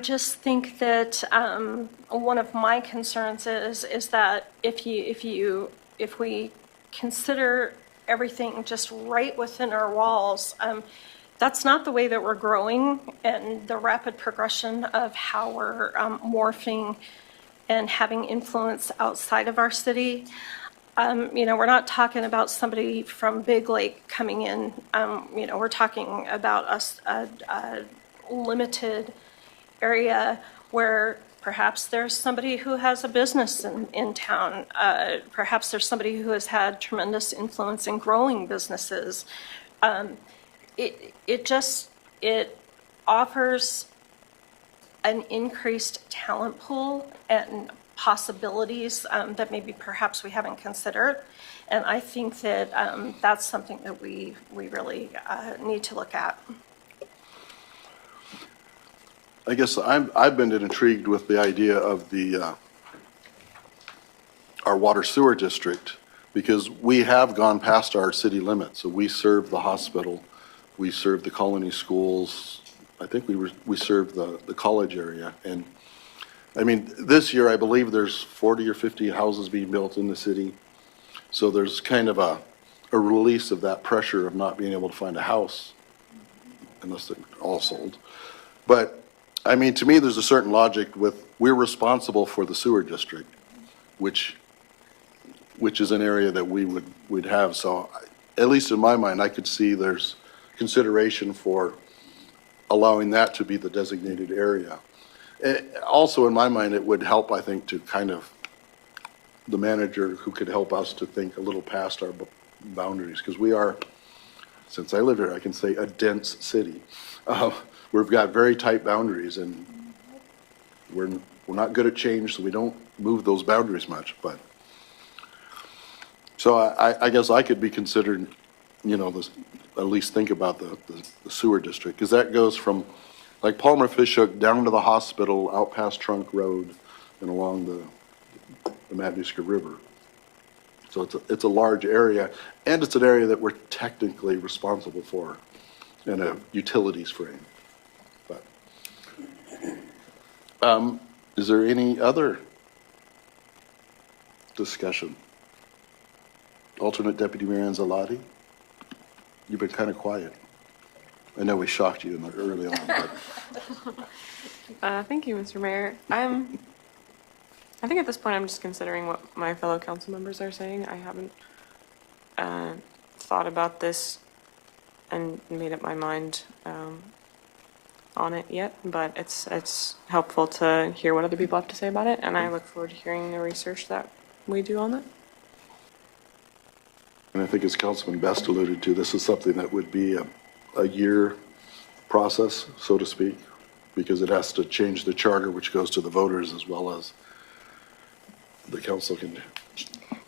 just think that one of my concerns is that if we consider everything just right within our walls, that's not the way that we're growing, and the rapid progression of how we're morphing and having influence outside of our city. We're not talking about somebody from Big Lake coming in. We're talking about a limited area where perhaps there's somebody who has a business in town. Perhaps there's somebody who has had tremendous influence in growing businesses. It offers an increased talent pool and possibilities that maybe perhaps we haven't considered. And I think that that's something that we really need to look at. I guess I've been intrigued with the idea of our water sewer district, because we have gone past our city limits. So we serve the hospital, we serve the colony schools. I think we serve the college area. And I mean, this year, I believe there's 40 or 50 houses being built in the city. So there's kind of a release of that pressure of not being able to find a house unless they're all sold. But I mean, to me, there's a certain logic with, we're responsible for the sewer district, which is an area that we'd have. So at least in my mind, I could see there's consideration for allowing that to be the designated area. Also, in my mind, it would help, I think, to kind of the manager who could help us to think a little past our boundaries, because we are, since I live here, I can say a dense city. We've got very tight boundaries, and we're not good at change, so we don't move those boundaries much. But so I guess I could be considered, at least think about the sewer district, because that goes from like Palmer Fish Hook down to the hospital, out past Trunk Road, and along the Matanuska River. So it's a large area, and it's an area that we're technically responsible for in a utilities frame. But is there any other discussion? Alternate Deputy Mayor Anzalati? You've been kind of quiet. I know we shocked you early on, but. Thank you, Mr. Mayor. I think at this point I'm just considering what my fellow council members are saying. I haven't thought about this and made up my mind on it yet, but it's helpful to hear what other people have to say about it, and I look forward to hearing the research that we do on that. And I think as Councilman Best alluded to, this is something that would be a year process, so to speak, because it has to change the charter, which goes to the voters as well as the council can do.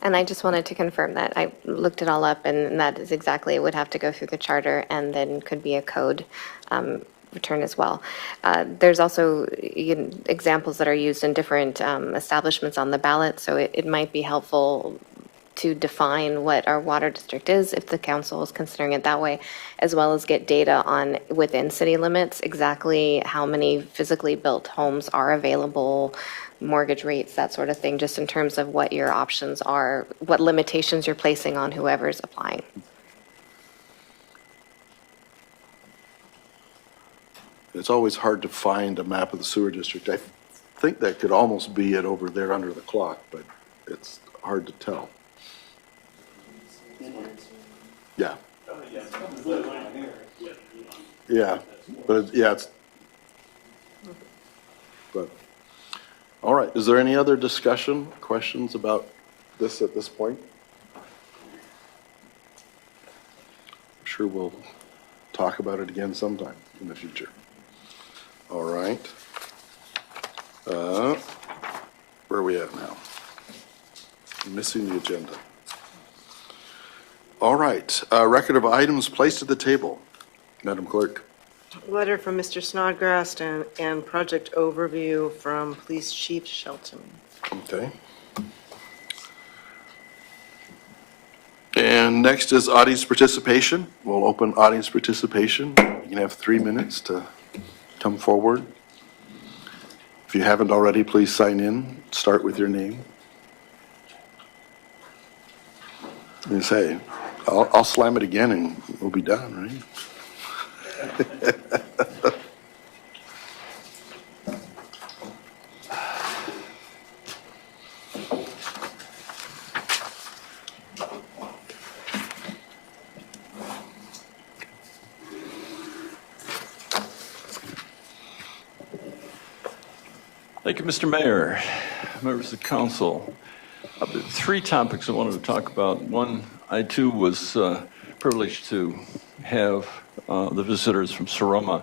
And I just wanted to confirm that. I looked it all up, and that is exactly, it would have to go through the charter, and then could be a code return as well. There's also examples that are used in different establishments on the ballot, so it might be helpful to define what our water district is, if the council is considering it that way, as well as get data on, within city limits, exactly how many physically built homes are available, mortgage rates, that sort of thing, just in terms of what your options are, what limitations you're placing on whoever's applying. It's always hard to find a map of the sewer district. I think that could almost be it over there under the clock, but it's hard to tell. Yeah. Yeah, but but, all right, is there any other discussion, questions about this at this point? I'm sure we'll talk about it again sometime in the future. All right. Where are we at now? I'm missing the agenda. All right, record of items placed at the table. Madam Clerk. Letter from Mr. Snodgrass and project overview from Police Chief Shelton. Okay. And next is audience participation. We'll open audience participation. You can have 3 minutes to come forward. If you haven't already, please sign in. Start with your name. And say, I'll slam it again and we'll be done, right? Thank you, Mr. Mayor, members of the council. 3 topics I wanted to talk about. One, I too was privileged to have the visitors from Seroma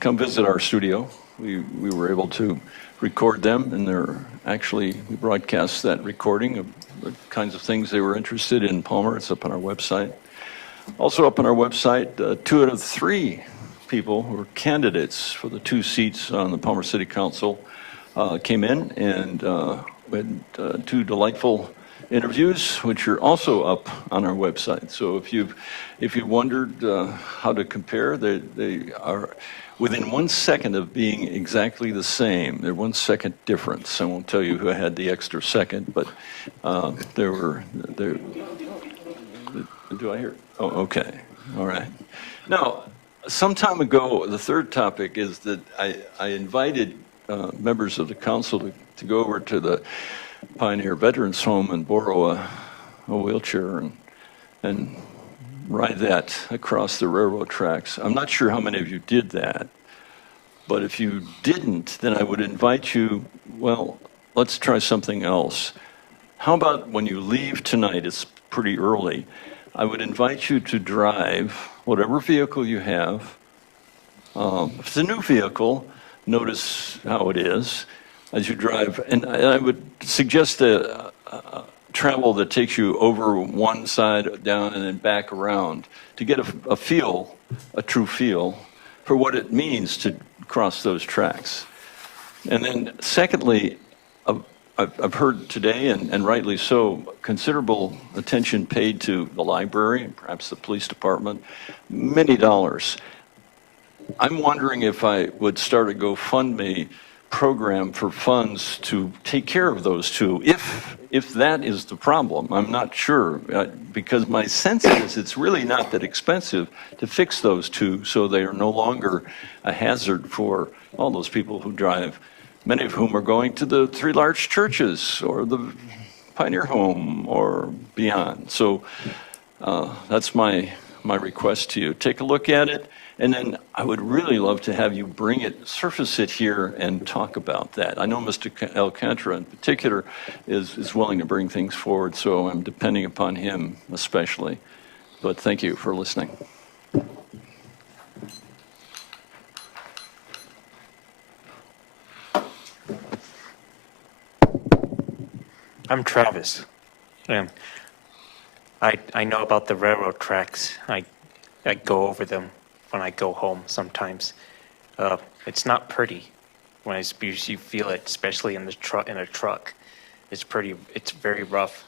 come visit our studio. We were able to record them, and we broadcast that recording of the kinds of things they were interested in Palmer. It's up on our website. Also up on our website, 2 out of 3 people who were candidates for the 2 seats on the Palmer City Council came in, and we had 2 delightful interviews, which are also up on our website. So if you wondered how to compare, they are within 1 second of being exactly the same. They're 1 second difference. I won't tell you who had the extra second, but there. Do I hear? Oh, okay. All right. Now, some time ago, the 3rd topic is that I invited members of the council to go over to the Pioneer Veterans Home and borrow a wheelchair and ride that across the railroad tracks. I'm not sure how many of you did that, but if you didn't, then I would invite you, well, let's try something else. How about when you leave tonight, it's pretty early, I would invite you to drive whatever vehicle you have. If it's a new vehicle, notice how it is as you drive. And I would suggest a travel that takes you over one side, down, and then back around to get a feel, a true feel, for what it means to cross those tracks. And then secondly, I've heard today, and rightly so, considerable attention paid to the library and perhaps the police department, many dollars. I'm wondering if I would start a GoFundMe program for funds to take care of those 2, if that is the problem. I'm not sure, because my sense is it's really not that expensive to fix those 2 so they are no longer a hazard for all those people who drive, many of whom are going to the 3 large churches or the Pioneer Home or beyond. So that's my request to you. Take a look at it. And then I would really love to have you bring it, surface it here and talk about that. I know Mr. Alcantara in particular is willing to bring things forward, so I'm depending upon him especially. But thank you for listening. I'm Travis. I know about the railroad tracks. I go over them when I go home sometimes. It's not pretty when you feel it, especially in a truck. It's very rough.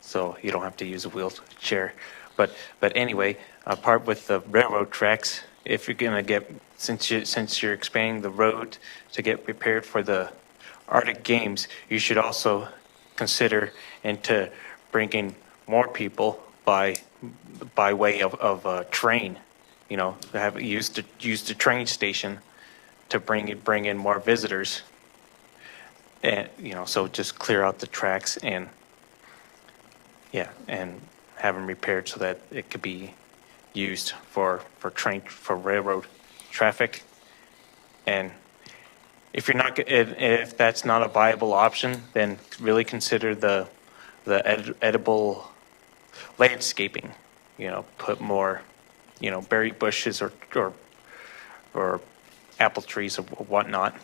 So you don't have to use a wheelchair. But anyway, part with the railroad tracks, if you're gonna since you're expanding the road to get prepared for the Arctic Games, you should also consider and to bring in more people by way of a train, use the train station to bring in more visitors, and so just clear out the tracks and have them repaired so that it could be used for railroad traffic. And if that's not a viable option, then really consider the edible landscaping. Put more, berry bushes or apple trees or whatnot.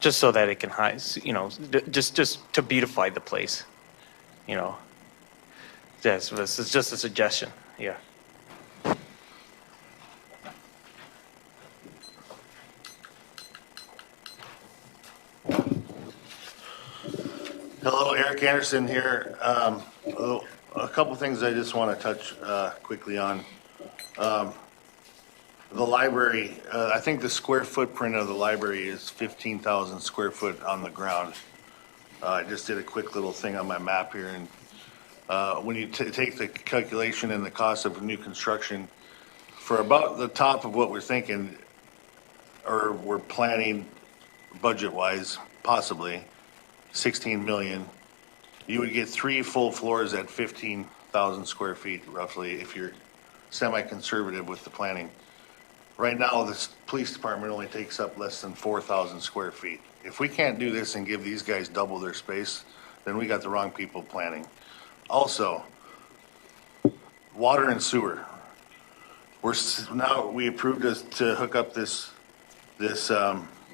Just so that it can hide. Just to beautify the place. This is just a suggestion. Yeah. Hello, Eric Anderson here. A couple things I just want to touch quickly on. The library, I think the square footprint of the library is 15,000 square foot on the ground. I just did a quick little thing on my map here, and when you take the calculation and the cost of new construction, for about the top of what we're thinking, or we're planning budget-wise, possibly, 16 million, you would get 3 full floors at 15,000 square feet roughly if you're semi-conservative with the planning. Right now, this police department only takes up less than 4,000 square feet. If we can't do this and give these guys double their space, then we got the wrong people planning. Also, water and sewer. We approved to hook up this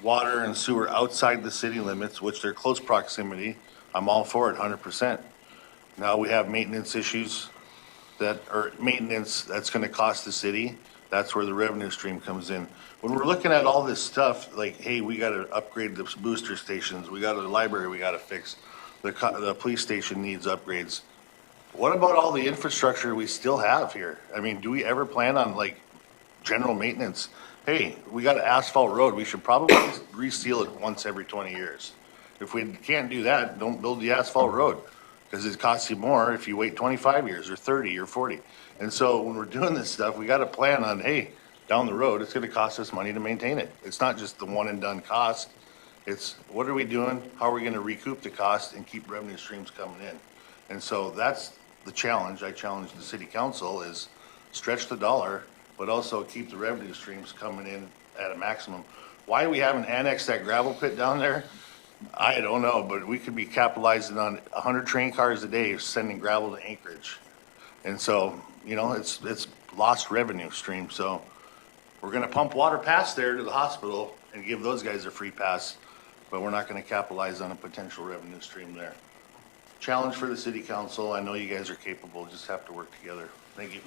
water and sewer outside the city limits, which they're close proximity. I'm all for it, 100%. Now we have maintenance issues that's gonna cost the city. That's where the revenue stream comes in. When we're looking at all this stuff, like, hey, we gotta upgrade the booster stations, we got a library we gotta fix, the police station needs upgrades. What about all the infrastructure we still have here? I mean, do we ever plan on like general maintenance? Hey, we got an asphalt road, we should probably reseal it once every 20 years. If we can't do that, don't build the asphalt road, because it costs you more if you wait 25 years or 30 or 40. And so when we're doing this stuff, we got to plan on, hey, down the road, it's going to cost us money to maintain it. It's not just the one and done cost. It's what are we doing? How are we going to recoup the cost and keep revenue streams coming in? And so that's the challenge. I challenge the city council is stretch the dollar, but also keep the revenue streams coming in at a maximum. Why we haven't annexed that gravel pit down there, I don't know, but we could be capitalizing on 100 train cars a day sending gravel to Anchorage. And so, it's lost revenue stream. So we're gonna pump water past there to the hospital and give those guys a free pass, but we're not gonna capitalize on a potential revenue stream there. Challenge for the city council. I know you guys are capable, just have to work together. Thank you.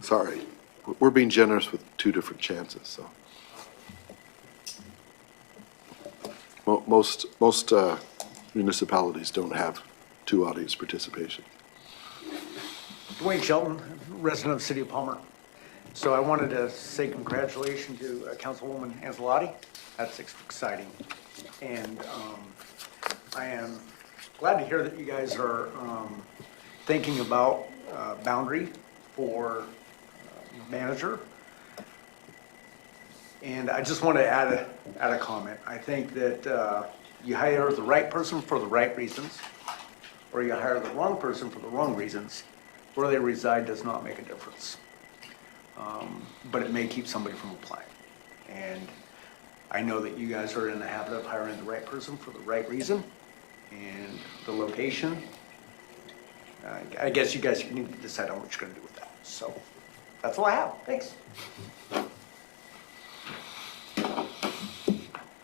Sorry, we're being generous with 2 different chances, so. Most municipalities don't have 2 audience participation. Dwayne Shelton, resident of the city of Palmer. So I wanted to say congratulations to Councilwoman Anzalotti. That's exciting. And I am glad to hear that you guys are thinking about boundary for manager. And I just want to add a comment. I think that you hire the right person for the right reasons, or you hire the wrong person for the wrong reasons. Where they reside does not make a difference. But it may keep somebody from applying. And I know that you guys are in the habit of hiring the right person for the right reason. And the location, I guess you guys need to decide on what you're going to do with that. So that's all I have. Thanks.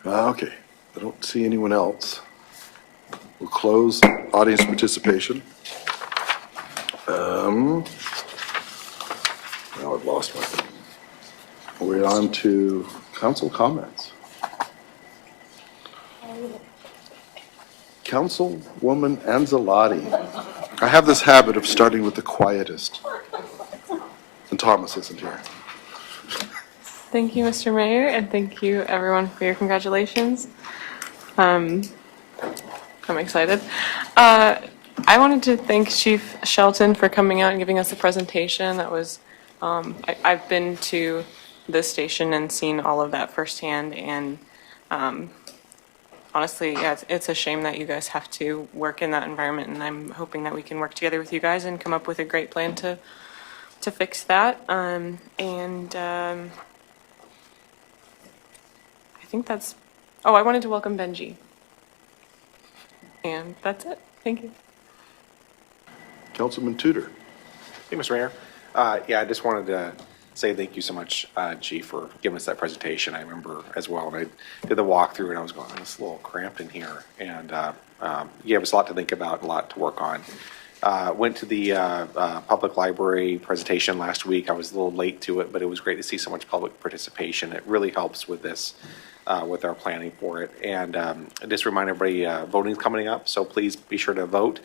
Okay, I don't see anyone else. We'll close audience participation. Now I've lost my thing. We're on to council comments. Councilwoman Anzalati. I have this habit of starting with the quietest. And Thomas isn't here. Thank you, Mr. Mayor, and thank you, everyone, for your congratulations. I'm excited. I wanted to thank Chief Shelton for coming out and giving us a presentation. That was, I've been to this station and seen all of that firsthand, and honestly, yeah, it's a shame that you guys have to work in that environment, and I'm hoping that we can work together with you guys and come up with a great plan to fix that. I think that's, I wanted to welcome Benji. And that's it. Thank you. Councilman Tudor. Hey, Mr. Mayor. Yeah, I just wanted to say thank you so much, G, for giving us that presentation. I remember as well, and I did the walkthrough, and I was going, it's a little cramped in here. And you gave us a lot to think about, a lot to work on. Went to the public library presentation last week. I was a little late to it, but it was great to see so much public participation. It really helps with this, with our planning for it. And just remind everybody, voting's coming up, so please be sure to vote.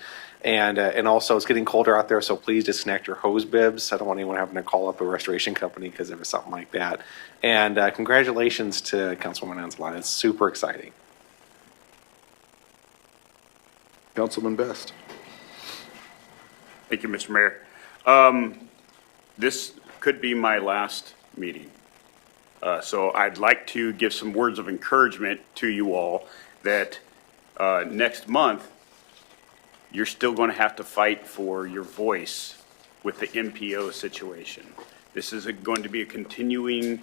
And also, it's getting colder out there, so please disconnect your hose bibs. I don't want anyone having to call up a restoration company because of something like that. And congratulations to Councilwoman Anzalati. It's super exciting. Councilman Best. Thank you, Mr. Mayor. This could be my last meeting. So I'd like to give some words of encouragement to you all that next month, you're still going to have to fight for your voice with the MPO situation. This is going to be a continuing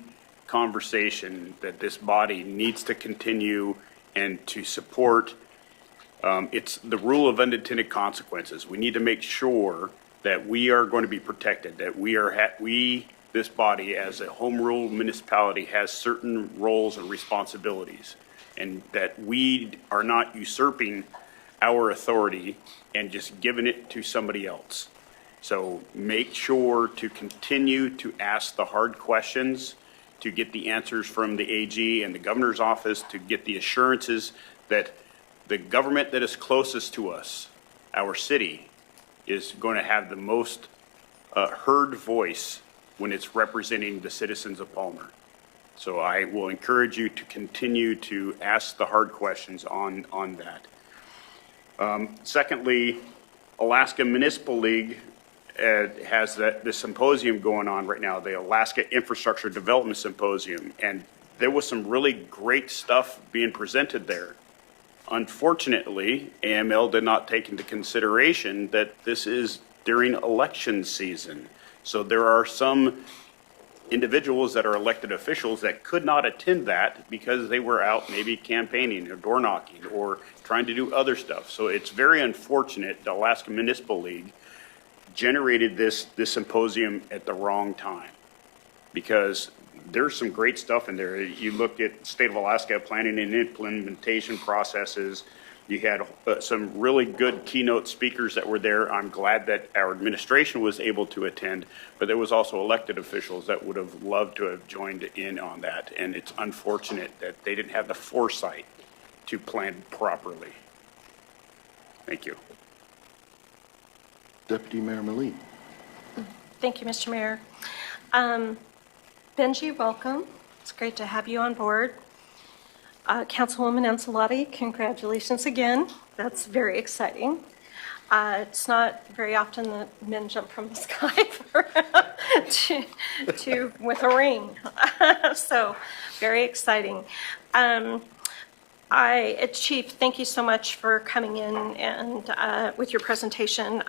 conversation that this body needs to continue and to support. It's the rule of unintended consequences. We need to make sure that we are going to be protected, that this body as a home rule municipality has certain roles and responsibilities, and that we are not usurping our authority and just giving it to somebody else. So make sure to continue to ask the hard questions, to get the answers from the AG and the governor's office, to get the assurances that the government that is closest to us, our city, is going to have the most heard voice when it's representing the citizens of Palmer. So I will encourage you to continue to ask the hard questions on that. Secondly, Alaska Municipal League has the symposium going on right now, the Alaska Infrastructure Development Symposium, and there was some really great stuff being presented there. Unfortunately, AML did not take into consideration that this is during election season. So there are some individuals that are elected officials that could not attend that because they were out maybe campaigning or door knocking or trying to do other stuff. So it's very unfortunate the Alaska Municipal League generated this symposium at the wrong time, because there's some great stuff in there. You look at State of Alaska planning and implementation processes. You had some really good keynote speakers that were there. I'm glad that our administration was able to attend, but there was also elected officials that would have loved to have joined in on that. And it's unfortunate that they didn't have the foresight to plan properly. Thank you. Deputy Mayor Meline. Thank you, Mr. Mayor. Benji, welcome. It's great to have you on board. Councilwoman Anzalati, congratulations again. That's very exciting. It's not very often that men jump from the sky with a ring. So very exciting. Chief, thank you so much for coming in and with your presentation.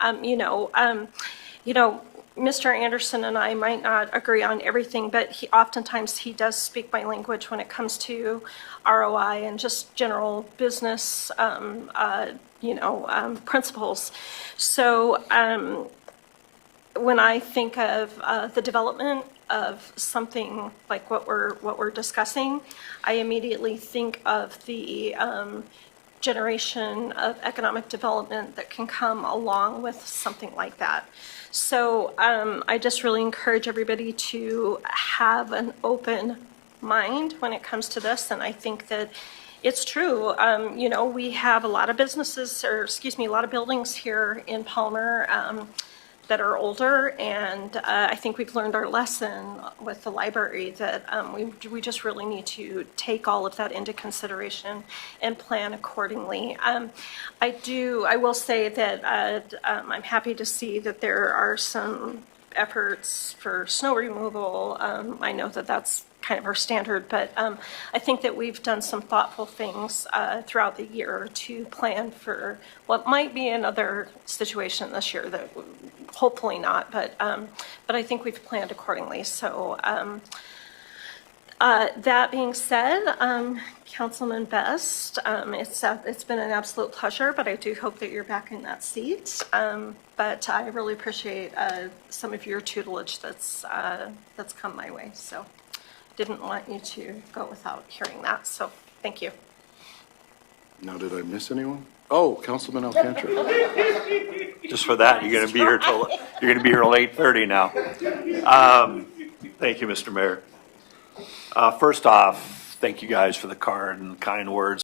Mr. Anderson and I might not agree on everything, but oftentimes he does speak my language when it comes to ROI and just general business, principles. So when I think of the development of something like what we're discussing, I immediately think of the generation of economic development that can come along with something like that. So I just really encourage everybody to have an open mind when it comes to this, and I think that it's true. We have a lot of businesses, a lot of buildings here in Palmer that are older, and I think we've learned our lesson with the library that we just really need to take all of that into consideration and plan accordingly. I will say that I'm happy to see that there are some efforts for snow removal. I know that that's kind of our standard, but I think that we've done some thoughtful things throughout the year to plan for what might be another situation this year that hopefully not, but I think we've planned accordingly. So that being said, Councilman Best, it's been an absolute pleasure, but I do hope that you're back in that seat. But I really appreciate some of your tutelage that's come my way. So didn't want you to go without hearing that. So thank you. Now, did I miss anyone? Oh, Councilman Alcantara. Just for that, you're going to be here till 8:30 now. Thank you, Mr. Mayor. First off, thank you guys for the card and kind words.